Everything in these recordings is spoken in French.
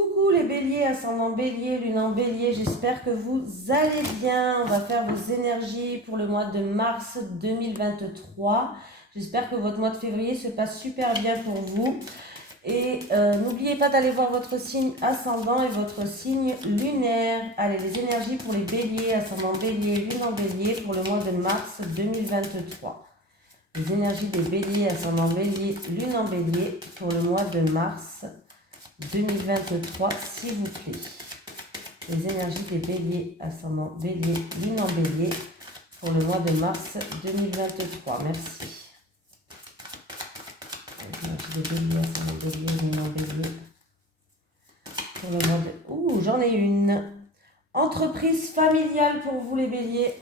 Coucou les béliers, ascendant bélier, lune en bélier, j'espère que vous allez bien. On va faire vos énergies pour le mois de mars 2023. J'espère que votre mois de février se passe super bien pour vous. Et n'oubliez pas d'aller voir votre signe ascendant et votre signe lunaire. Allez, les énergies pour les béliers, ascendant bélier, lune en bélier pour le mois de mars 2023. Les énergies des béliers, ascendant bélier, lune en bélier pour le mois de mars 2023, s'il vous plaît. Les énergies des béliers, ascendant bélier, lune en bélier pour le mois de mars 2023. Merci. Les énergies des béliers, ascendant bélier, lune en bélier pour le mois de... Ouh, j'en ai une. Entreprise familiale pour vous les béliers.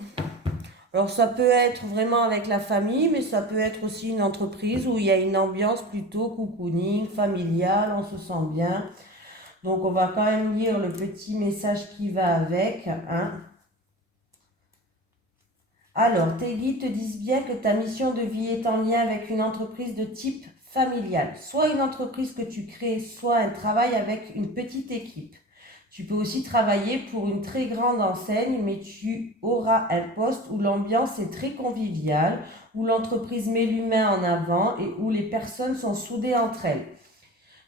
Alors ça peut être vraiment avec la famille, mais ça peut être aussi une entreprise où il y a une ambiance plutôt cocooning, familiale, on se sent bien. Donc on va quand même lire le petit message qui va avec. Alors, tes guides te disent bien que ta mission de vie est en lien avec une entreprise de type familial. Soit une entreprise que tu crées, soit un travail avec une petite équipe. Tu peux aussi travailler pour une très grande enseigne, mais tu auras un poste où l'ambiance est très conviviale, où l'entreprise met l'humain en avant et où les personnes sont soudées entre elles.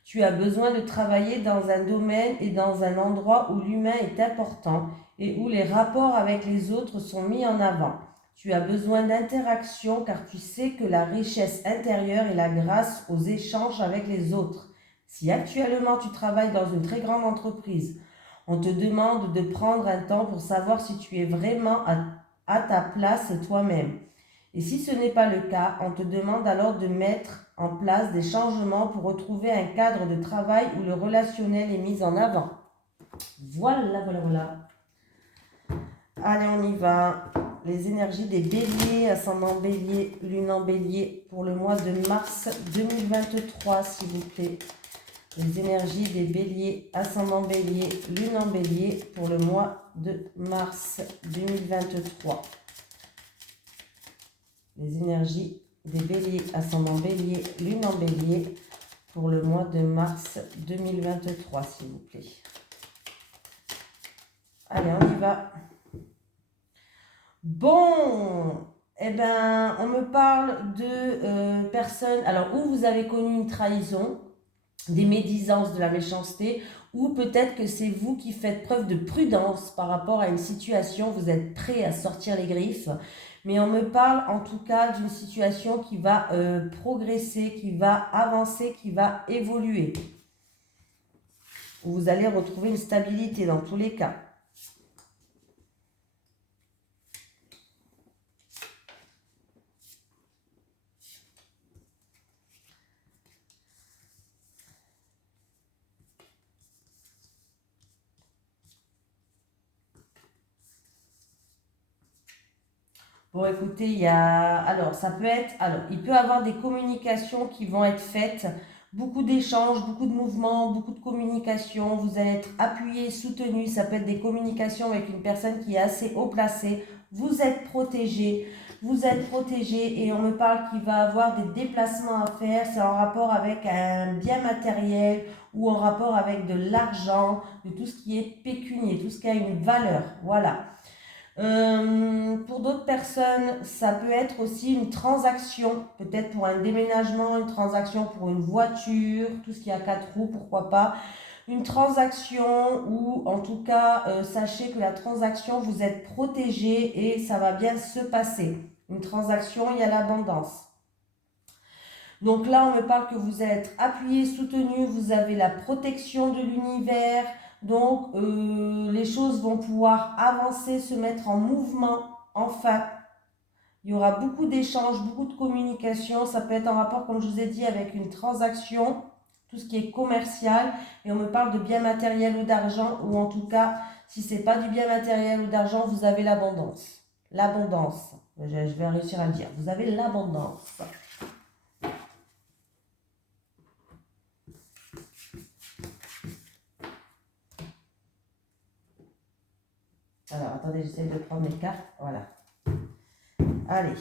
Tu as besoin de travailler dans un domaine et dans un endroit où l'humain est important et où les rapports avec les autres sont mis en avant. Tu as besoin d'interaction car tu sais que la richesse intérieure est la grâce aux échanges avec les autres. Si actuellement tu travailles dans une très grande entreprise, on te demande de prendre un temps pour savoir si tu es vraiment à ta place toi-même. Et si ce n'est pas le cas, on te demande alors de mettre en place des changements pour retrouver un cadre de travail où le relationnel est mis en avant. Voilà, voilà, voilà. Allez, on y va. Les énergies des béliers, ascendant bélier, lune en bélier pour le mois de mars 2023, s'il vous plaît. Les énergies des béliers, ascendant bélier, lune en bélier pour le mois de mars 2023. Les énergies des béliers, ascendant bélier, lune en bélier pour le mois de mars 2023, s'il vous plaît. Allez, on y va. Bon, eh ben, on me parle de personnes, alors où vous avez connu une trahison, des médisances, de la méchanceté, ou peut-être que c'est vous qui faites preuve de prudence par rapport à une situation, vous êtes prêt à sortir les griffes, mais on me parle en tout cas d'une situation qui va progresser, qui va avancer, qui va évoluer. Vous allez retrouver une stabilité dans tous les cas. Bon, écoutez, ça peut être, il peut y avoir des communications qui vont être faites, beaucoup d'échanges, beaucoup de mouvements, beaucoup de communications. Vous allez être appuyé, soutenu. Ça peut être des communications avec une personne qui est assez haut placée. Vous êtes protégé, et on me parle qu'il va avoir des déplacements à faire. C'est en rapport avec un bien matériel ou en rapport avec de l'argent, de tout ce qui est pécunier, tout ce qui a une valeur. Voilà. Pour d'autres personnes, ça peut être aussi une transaction, peut-être pour un déménagement, une transaction pour une voiture, tout ce qui a 4 roues, pourquoi pas. Une transaction ou en tout cas, sachez que la transaction, vous êtes protégé et ça va bien se passer. Une transaction, il y a l'abondance. Donc là, on me parle que vous êtes appuyé, soutenu, vous avez la protection de l'univers. Donc, les choses vont pouvoir avancer, se mettre en mouvement, enfin. Il y aura beaucoup d'échanges, beaucoup de communication. Ça peut être en rapport, comme je vous ai dit, avec une transaction, tout ce qui est commercial. Et on me parle de biens matériels ou d'argent, ou en tout cas, si ce n'est pas du bien matériel ou d'argent, vous avez l'abondance. L'abondance. Je vais réussir à le dire. Vous avez l'abondance. Alors, attendez, j'essaie de prendre mes cartes. Voilà. Allez.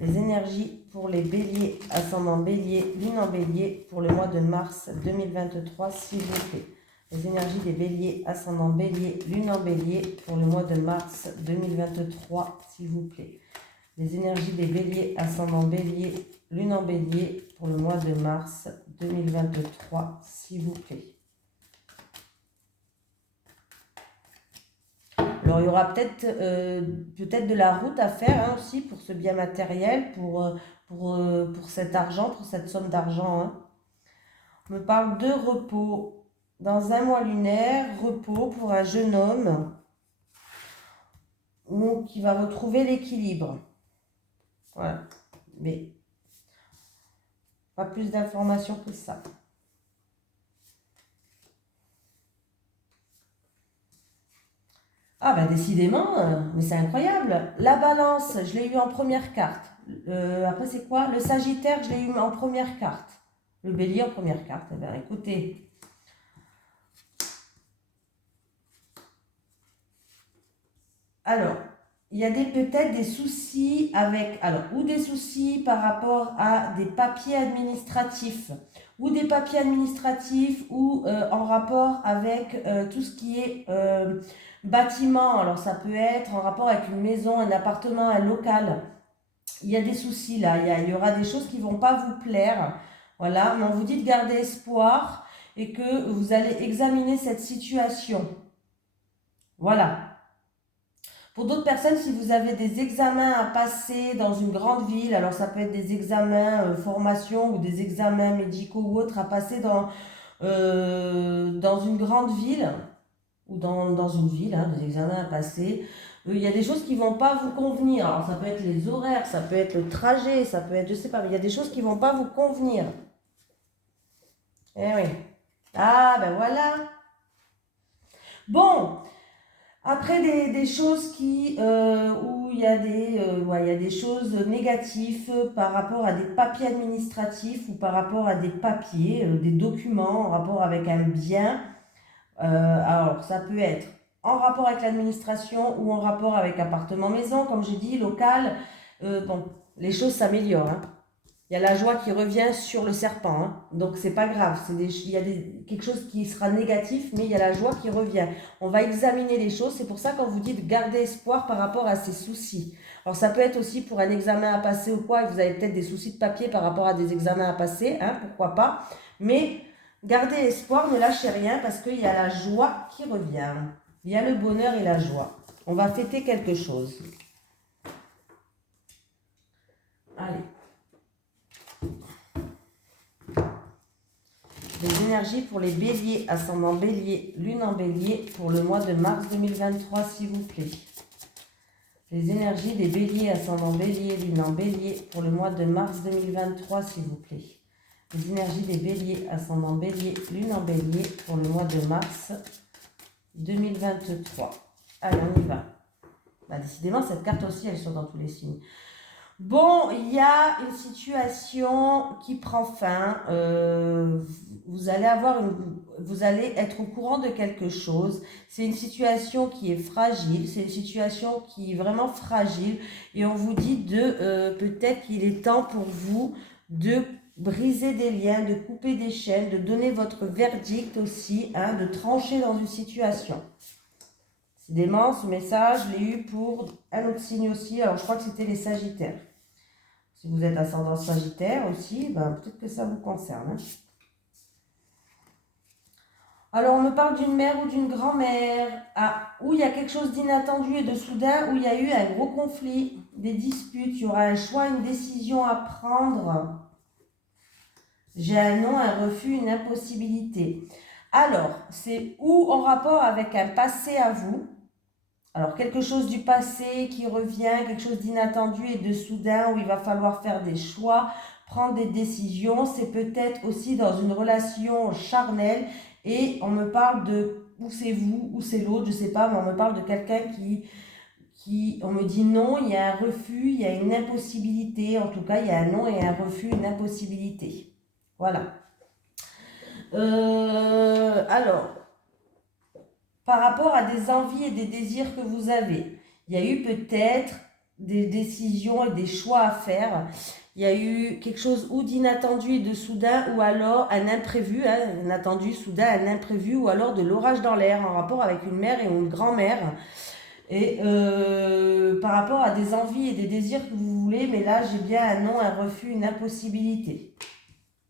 Les énergies pour les béliers, ascendant bélier, lune en bélier pour le mois de mars 2023, s'il vous plaît. Les énergies des béliers, ascendant bélier, lune en bélier pour le mois de mars 2023, s'il vous plaît. Les énergies des béliers, ascendant bélier, lune en bélier pour le mois de mars 2023, s'il vous plaît. Alors, il y aura peut-être de la route à faire aussi pour ce bien matériel, pour cet argent, pour cette somme d'argent. Hein. On me parle de repos. Dans un mois lunaire, repos pour un jeune homme qui va retrouver l'équilibre. Voilà. Mais pas plus d'informations que ça. Ah ben décidément, mais c'est incroyable. La balance, je l'ai eu en première carte. Après c'est quoi? Le sagittaire, je l'ai eu en première carte. Le bélier en première carte. Eh bien écoutez. Alors, il y a peut-être des soucis avec, ou des soucis par rapport à des papiers administratifs, ou des papiers administratifs, ou en rapport avec tout ce qui est bâtiment. Alors ça peut être en rapport avec une maison, un appartement, un local. Il y a des soucis là, il y aura des choses qui ne vont pas vous plaire. Voilà, mais on vous dit de garder espoir et que vous allez examiner cette situation. Voilà. Pour d'autres personnes, si vous avez des examens à passer dans une grande ville, alors ça peut être des examens formation ou des examens médicaux ou autres à passer dans une grande ville ou dans une ville, des examens à passer, il y a des choses qui ne vont pas vous convenir. Alors ça peut être les horaires, ça peut être le trajet, ça peut être, je ne sais pas, mais il y a des choses qui ne vont pas vous convenir. Eh oui. Ah ben voilà. Bon. Après des choses où il y a des choses négatives par rapport à des papiers administratifs ou par rapport à des papiers, des documents en rapport avec un bien. Alors ça peut être en rapport avec l'administration ou en rapport avec appartement-maison, comme j'ai dit, local. Bon, les choses s'améliorent. Hein. Il y a la joie qui revient sur le serpent, hein. Donc c'est pas grave, il y a quelque chose qui sera négatif, mais il y a la joie qui revient. On va examiner les choses, c'est pour ça qu'on vous dit de garder espoir par rapport à ces soucis. Alors ça peut être aussi pour un examen à passer ou quoi, et vous avez peut-être des soucis de papier par rapport à des examens à passer, hein, pourquoi pas. Mais gardez espoir, ne lâchez rien, parce qu'il y a la joie qui revient. Il y a le bonheur et la joie. On va fêter quelque chose. Allez. Les énergies pour les béliers, ascendant bélier, lune en bélier pour le mois de mars 2023, s'il vous plaît. Les énergies des béliers, ascendant bélier, lune en bélier pour le mois de mars 2023, s'il vous plaît. Les énergies des béliers, ascendant bélier, lune en bélier pour le mois de mars 2023. Allez, on y va. Bah, décidément, cette carte aussi, elle sort dans tous les signes. Bon, il y a une situation qui prend fin. Vous allez être au courant de quelque chose. C'est une situation qui est fragile. C'est une situation qui est vraiment fragile. Et on vous dit peut-être qu'il est temps pour vous de briser des liens, de couper des chaînes, de donner votre verdict aussi, de trancher dans une situation. Décidément, ce message, je l'ai eu pour un autre signe aussi. Alors, je crois que c'était les Sagittaires. Si vous êtes ascendant Sagittaire aussi, peut-être que ça vous concerne. Hein. Alors, on me parle d'une mère ou d'une grand-mère, où il y a quelque chose d'inattendu et de soudain, où il y a eu un gros conflit, des disputes, il y aura un choix, une décision à prendre. J'ai un non, un refus, une impossibilité. Alors, c'est ou en rapport avec un passé à vous. Alors, quelque chose du passé qui revient, quelque chose d'inattendu et de soudain où il va falloir faire des choix, prendre des décisions. C'est peut-être aussi dans une relation charnelle et on me parle de ou c'est vous ou c'est l'autre, je ne sais pas, mais on me parle de quelqu'un on me dit non, il y a un refus, il y a une impossibilité. En tout cas, il y a un non et un refus, une impossibilité. Voilà. Alors, par rapport à des envies et des désirs que vous avez. Il y a eu peut-être des décisions et des choix à faire. Il y a eu quelque chose ou d'inattendu et de soudain, ou alors un imprévu, hein, inattendu, soudain, un imprévu, ou alors de l'orage dans l'air en rapport avec une mère et une grand-mère. Et par rapport à des envies et des désirs que vous voulez, mais là j'ai bien un non, un refus, une impossibilité.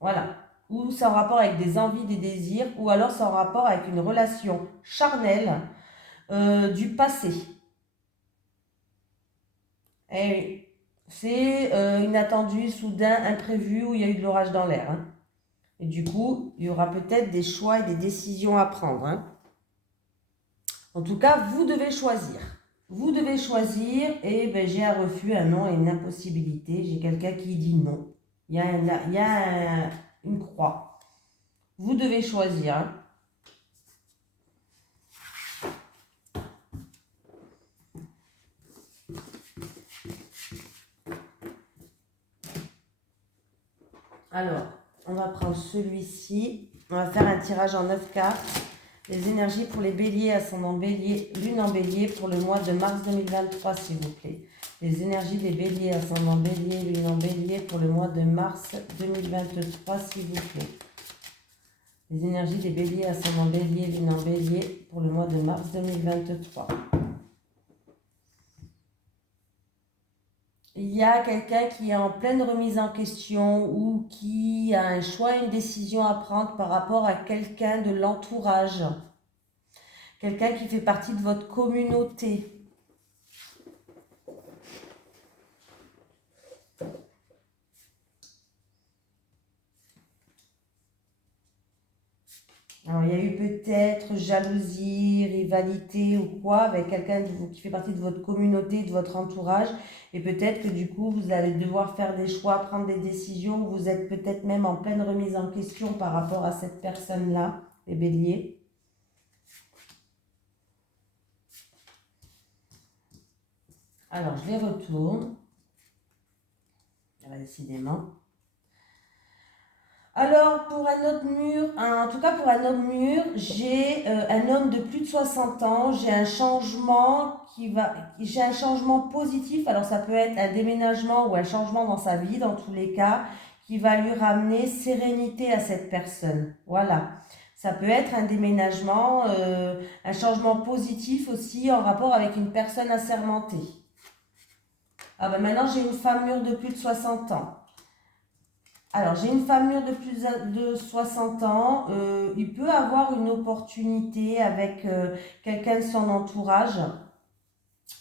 Voilà. Ou c'est en rapport avec des envies, des désirs, ou alors c'est en rapport avec une relation charnelle du passé. Eh oui. C'est inattendu, soudain, imprévu, où il y a eu de l'orage dans l'air. Hein. Et du coup, il y aura peut-être des choix et des décisions à prendre. Hein. En tout cas, vous devez choisir. Vous devez choisir et ben, j'ai un refus, un non et une impossibilité. J'ai quelqu'un qui dit non. Il y a une croix. Vous devez choisir. Hein. Alors, on va prendre celui-ci. On va faire un tirage en 9 cartes. Les énergies pour les béliers, ascendant bélier, lune en bélier pour le mois de mars 2023, s'il vous plaît. Les énergies des béliers, ascendant bélier, lune en bélier pour le mois de mars 2023, s'il vous plaît. Les énergies des béliers, ascendant bélier, lune en bélier pour le mois de mars 2023. Il y a quelqu'un qui est en pleine remise en question ou qui a un choix, une décision à prendre par rapport à quelqu'un de l'entourage. Quelqu'un qui fait partie de votre communauté. Alors, il y a eu peut-être jalousie, rivalité ou quoi avec quelqu'un qui fait partie de votre communauté, de votre entourage. Et peut-être que du coup, vous allez devoir faire des choix, prendre des décisions. Vous êtes peut-être même en pleine remise en question par rapport à cette personne-là, les béliers. Alors, je les retourne. Décidément. Alors, pour un autre mur, en tout cas pour un autre mur, j'ai un homme de plus de 60 ans, j'ai un changement j'ai un changement positif, alors ça peut être un déménagement ou un changement dans sa vie, dans tous les cas, qui va lui ramener sérénité à cette personne. Voilà. Ça peut être un déménagement, un changement positif aussi en rapport avec une personne assermentée. Ah ben maintenant j'ai une femme mûre de plus de 60 ans. Alors, j'ai une femme mûre de plus de 60 ans. Il peut avoir une opportunité avec quelqu'un de son entourage,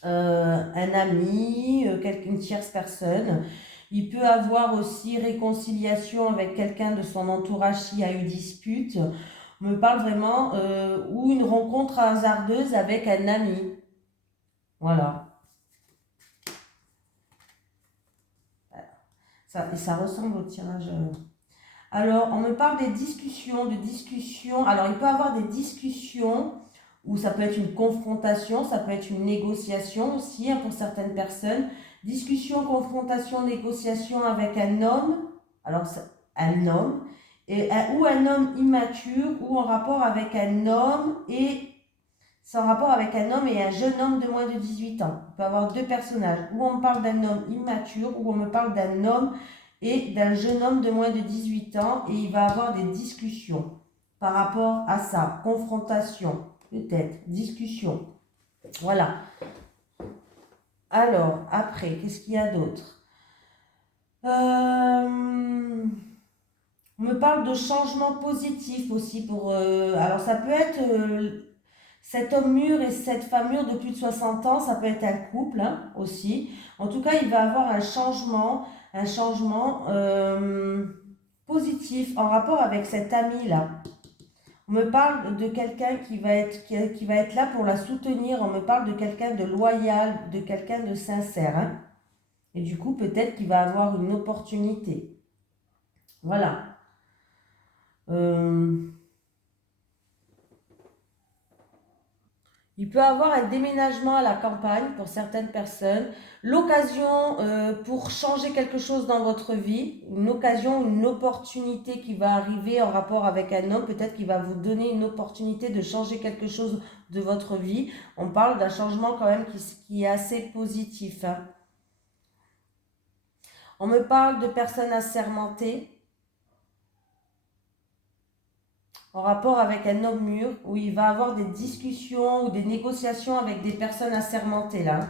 un ami, une tierce personne. Il peut avoir aussi réconciliation avec quelqu'un de son entourage s'il y a eu dispute. On me parle vraiment ou une rencontre hasardeuse avec un ami. Voilà. Et ça ressemble au tirage. Alors, on me parle des discussions, de discussions. Alors, il peut y avoir des discussions où ça peut être une confrontation, ça peut être une négociation aussi hein, pour certaines personnes. Discussion, confrontation, négociation avec un homme. Alors, un homme. Ou un homme immature ou en rapport avec un homme et c'est en rapport avec un homme et un jeune homme de moins de 18 ans. On peut avoir deux personnages. Ou on me parle d'un homme immature, ou on me parle d'un homme et d'un jeune homme de moins de 18 ans. Et il va avoir des discussions par rapport à ça. Confrontation, peut-être, discussion. Voilà. Alors, après, qu'est-ce qu'il y a d'autre On me parle de changement positif aussi pour... alors, ça peut être... cet homme mûr et cette femme mûre de plus de 60 ans, ça peut être un couple hein, aussi. En tout cas, il va avoir un changement positif en rapport avec cet ami-là. On me parle de quelqu'un qui va être là pour la soutenir. On me parle de quelqu'un de loyal, de quelqu'un de sincère. Hein. Et du coup, peut-être qu'il va avoir une opportunité. Voilà. Il peut avoir un déménagement à la campagne pour certaines personnes, l'occasion pour changer quelque chose dans votre vie, une occasion, une opportunité qui va arriver en rapport avec un homme, peut-être qu'il va vous donner une opportunité de changer quelque chose de votre vie. On parle d'un changement quand même qui est assez positif. Hein. On me parle de personnes assermentées en rapport avec un homme mûr où il va avoir des discussions ou des négociations avec des personnes assermentées là.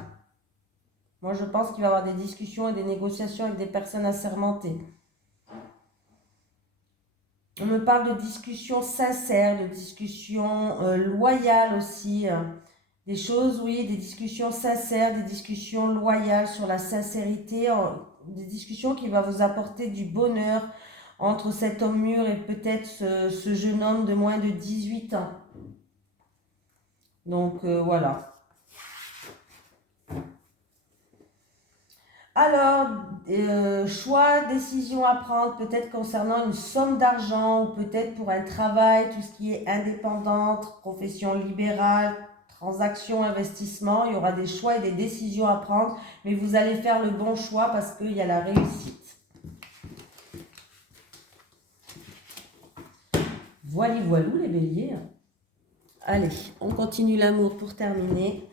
Moi, je pense qu'il va y avoir des discussions et des négociations avec des personnes assermentées. On me parle de discussions sincères, de discussions loyales aussi. Des choses, oui, des discussions sincères, des discussions loyales sur la sincérité, des discussions qui vont vous apporter du bonheur entre cet homme mûr et peut-être ce jeune homme de moins de 18 ans. Donc, voilà. Alors, choix, décision à prendre, peut-être concernant une somme d'argent ou peut-être pour un travail, tout ce qui est indépendante, profession libérale, transaction, investissement. Il y aura des choix et des décisions à prendre, mais vous allez faire le bon choix parce qu'il y a la réussite. Voilà, voilou les béliers. Allez, on continue l'amour pour terminer.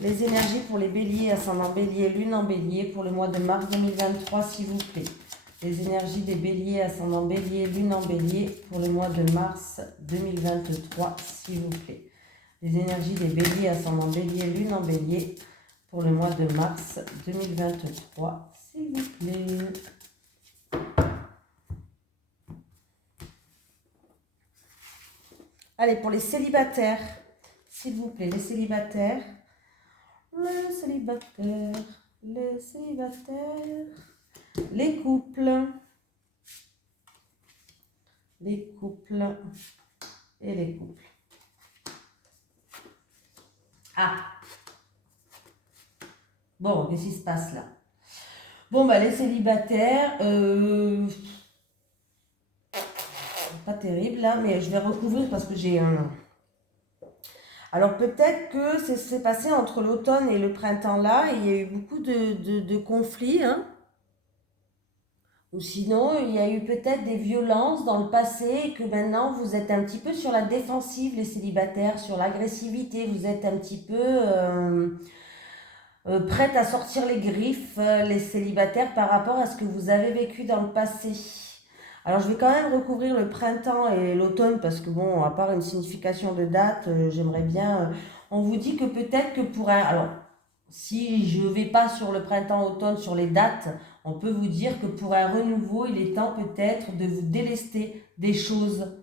Les énergies pour les béliers, ascendant bélier, lune en bélier pour le mois de mars 2023, s'il vous plaît. Les énergies des béliers, ascendant bélier, lune en bélier pour le mois de mars 2023, s'il vous plaît. Les énergies des béliers, ascendant bélier, lune en bélier pour le mois de mars 2023, s'il vous plaît. Allez, pour les célibataires, s'il vous plaît, les célibataires. Le célibataire, les couples et les couples. Ah, bon, qu'est-ce qui se passe là? Bon, bah les célibataires, pas terrible là, mais je vais recouvrir parce que j'ai un... Alors peut-être que c'est passé entre l'automne et le printemps là, et il y a eu beaucoup de conflits, hein. Ou sinon, il y a eu peut-être des violences dans le passé et que maintenant vous êtes un petit peu sur la défensive, les célibataires, sur l'agressivité, vous êtes un petit peu prête à sortir les griffes, les célibataires, par rapport à ce que vous avez vécu dans le passé. Alors je vais quand même recouvrir le printemps et l'automne parce que bon, à part une signification de date, j'aimerais bien... on vous dit que peut-être que pour un... Alors, si je ne vais pas sur le printemps-automne, sur les dates, on peut vous dire que pour un renouveau, il est temps peut-être de vous délester des choses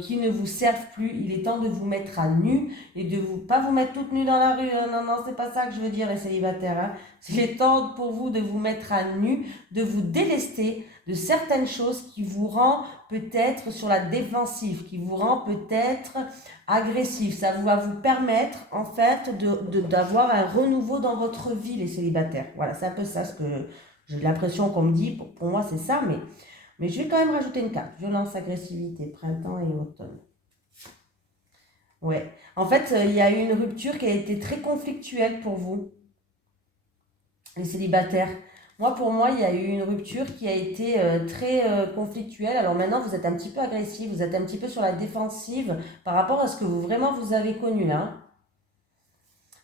qui ne vous servent plus. Il est temps de vous mettre à nu et de vous pas vous mettre toute nue dans la rue. Non, non, c'est pas ça que je veux dire, les célibataires. Hein. Il est temps pour vous de vous mettre à nu, de vous délester de certaines choses qui vous rend peut-être sur la défensive, qui vous rend peut-être agressif. Ça va vous permettre en fait d'avoir un renouveau dans votre vie, les célibataires. Voilà, c'est un peu ça ce que j'ai l'impression qu'on me dit. Pour moi, c'est ça, mais je vais quand même rajouter une carte. Violence, agressivité, printemps et automne. Ouais. En fait, il y a eu une rupture qui a été très conflictuelle pour vous, les célibataires. Pour moi, il y a eu une rupture qui a été très conflictuelle. Alors maintenant, vous êtes un petit peu agressif, vous êtes un petit peu sur la défensive par rapport à ce que vous avez connu là.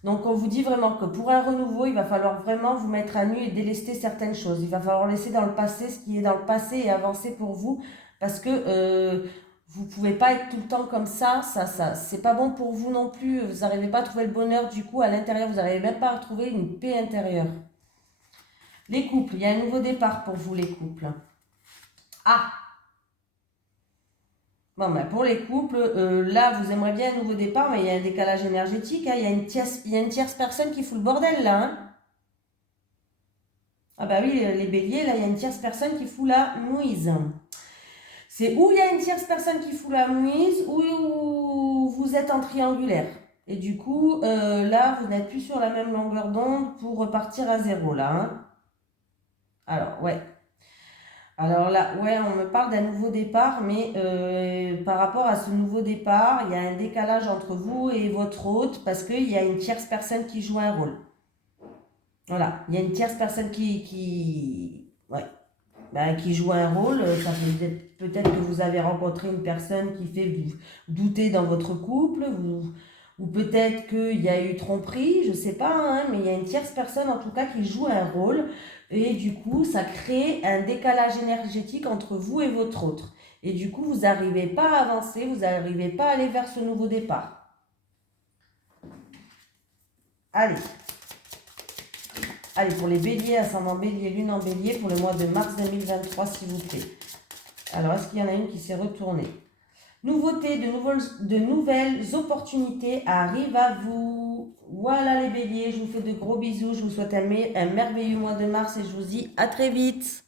Donc on vous dit vraiment que pour un renouveau, il va falloir vraiment vous mettre à nu et délester certaines choses. Il va falloir laisser dans le passé ce qui est dans le passé et avancer pour vous parce que vous ne pouvez pas être tout le temps comme ça. C'est pas bon pour vous non plus. Vous n'arrivez pas à trouver le bonheur du coup à l'intérieur. Vous n'arrivez même pas à trouver une paix intérieure. Les couples, il y a un nouveau départ pour vous les couples. Ah! Bon, ben pour les couples, là, vous aimeriez bien un nouveau départ, mais il y a un décalage énergétique. Hein, il y a une tierce personne qui fout le bordel, là. Hein. Ah bah oui, les béliers, là, il y a une tierce personne qui fout la mouise. C'est où il y a une tierce personne qui fout la mouise, ou vous êtes en triangulaire. Et du coup, là, vous n'êtes plus sur la même longueur d'onde pour repartir à zéro, là. Hein. Alors, ouais. Alors là, ouais, on me parle d'un nouveau départ, mais par rapport à ce nouveau départ, il y a un décalage entre vous et votre hôte parce qu'il y a une tierce personne qui joue un rôle. Voilà, il y a une tierce personne qui joue un rôle. Ça peut-être que vous avez rencontré une personne qui fait douter dans votre couple. ou peut-être qu'il y a eu tromperie, je ne sais pas, hein, mais il y a une tierce personne en tout cas qui joue un rôle et du coup ça crée un décalage énergétique entre vous et votre autre. Et du coup vous n'arrivez pas à avancer, vous n'arrivez pas à aller vers ce nouveau départ. Allez, allez pour les béliers, ascendant bélier, lune en bélier pour le mois de mars 2023 s'il vous plaît. Alors est-ce qu'il y en a une qui s'est retournée? Nouveautés, de nouvelles opportunités arrivent à vous. Voilà les béliers, je vous fais de gros bisous, je vous souhaite un merveilleux mois de mars et je vous dis à très vite.